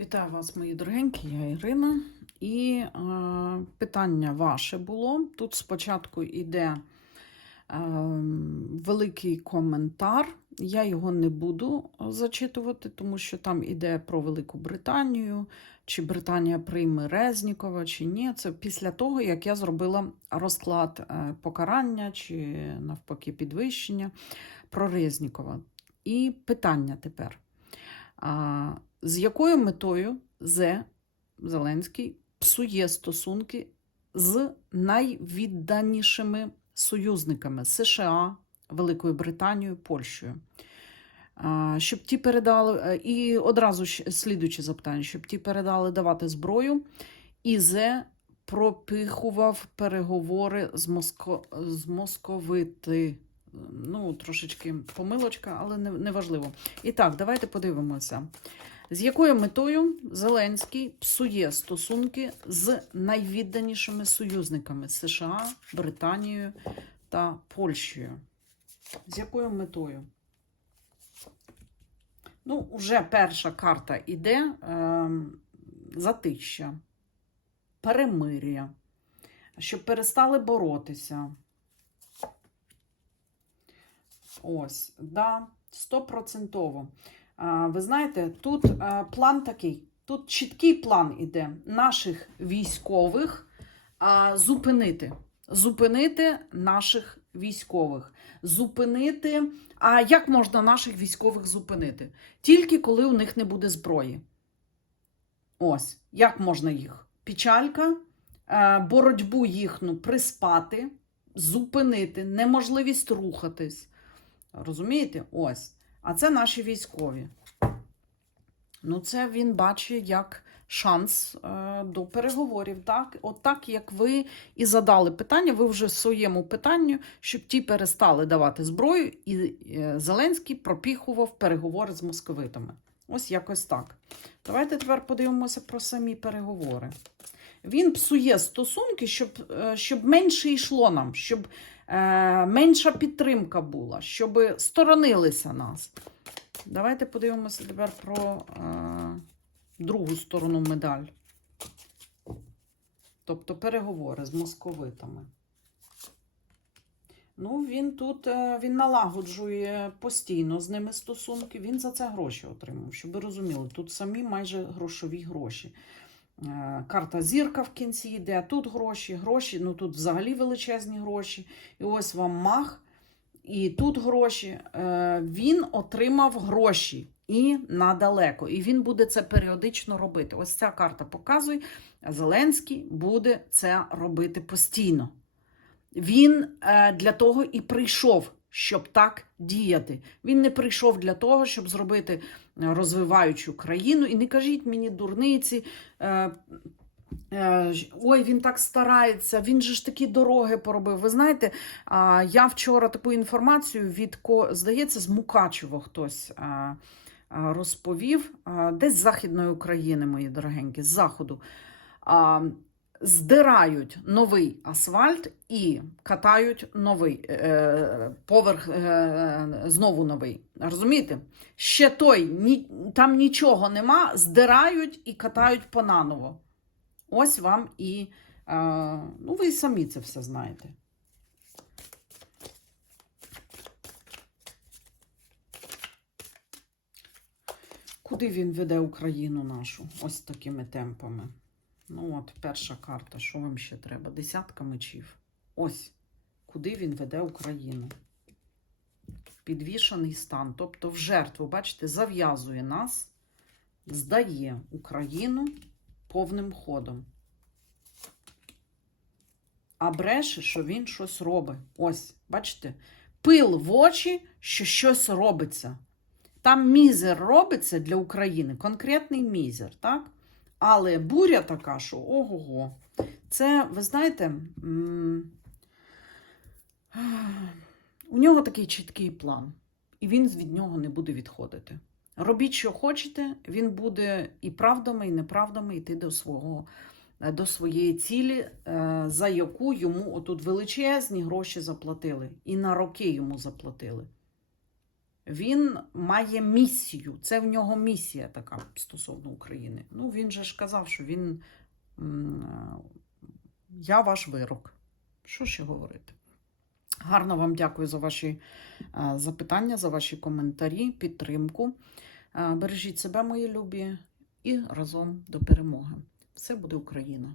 Вітаю вас, мої дорогенькі, я Ірина. І е, питання ваше було. Тут спочатку йде е, великий коментар. Я його не буду зачитувати, тому що там йде про Велику Британію, чи Британія прийме Резнікова, чи ні. Це після того, як я зробила розклад е, покарання чи навпаки підвищення про Резнікова. І питання тепер. З якою метою Зе Зеленський псує стосунки з найвідданішими союзниками США, Великою Британією, Польщею? Щоб ті передали, е, і одразу ж слідуюче запитання, щоб ті передали давати зброю, і Зе пропихував переговори з, Моско... з московити. Ну, трошечки помилочка, але не, не важливо. І так, давайте подивимося. З якою метою Зеленський псує стосунки з найвідданішими союзниками США, Британією та Польщею? З якою метою? Ну, вже перша карта іде е, затища, перемир'я, щоб перестали боротися. Ось, да, стопроцентово. Ви знаєте, тут план такий. Тут чіткий план іде наших військових зупинити. Зупинити наших військових. Зупинити. А як можна наших військових зупинити? Тільки коли у них не буде зброї. Ось, як можна їх? Печалька, боротьбу їхню приспати, зупинити, неможливість рухатись. Розумієте? Ось. А це наші військові. Ну, це він бачить як шанс е, до переговорів. Так? От так, як ви і задали питання, ви вже в своєму питанню, щоб ті перестали давати зброю, і е, Зеленський пропіхував переговори з московитами. Ось якось так. Давайте тепер подивимося про самі переговори. Він псує стосунки, щоб, е, щоб менше йшло нам, щоб менша підтримка була, щоб сторонилися нас. Давайте подивимося тепер про е, другу сторону медаль. Тобто переговори з московитами. Ну, він тут е, він налагоджує постійно з ними стосунки. Він за це гроші отримав, щоб ви розуміли, тут самі майже грошові гроші. Е, Карта зірка в кінці йде, тут гроші, гроші, ну тут взагалі величезні гроші. І ось вам мах, і тут гроші. Е, Він отримав гроші і надалеко. І він буде це періодично робити. Ось ця карта показує, Зеленський буде це робити постійно. Він е, для того і прийшов, щоб так діяти. Він не прийшов для того, щоб зробити е, розвиваючу країну. І не кажіть мені дурниці. Е, е, Ой, він так старається, він же ж такі дороги поробив. Ви знаєте, я вчора таку інформацію від здається, з Мукачева хтось розповів, десь з Західної України, мої дорогенькі, з заходу. Здирають новий асфальт і катають новий е, поверх е, знову новий. Розумієте? Ще той, ні, там нічого нема, здирають і катають понаново. Ось вам і. Е, ну, ви і самі це все знаєте. Куди він веде Україну нашу? Ось такими темпами. Ну, от, перша карта. Що вам ще треба? Десятка мечів. Ось. Куди він веде Україну? Підвішаний стан. Тобто в жертву, бачите, зав'язує нас, здає Україну повним ходом. А бреше, що він щось робить. Ось, бачите, пил в очі, що щось робиться. Там мізер робиться для України, конкретний мізер, так? Але буря така, що ого-го. Це, ви знаєте, у нього такий чіткий план, і він від нього не буде відходити. Робіть, що хочете, він буде і правдами, і неправдами йти до свого. До своєї цілі, е, за яку йому отут величезні гроші заплатили, і на роки йому заплатили. Він має місію. Це в нього місія така стосовно України. Ну, він же ж казав, що він я ваш вирок. Що ще говорити? Гарно вам дякую за ваші е, запитання, за ваші коментарі, підтримку. Е, Бережіть себе, мої любі, і разом до перемоги. Все буде Україна!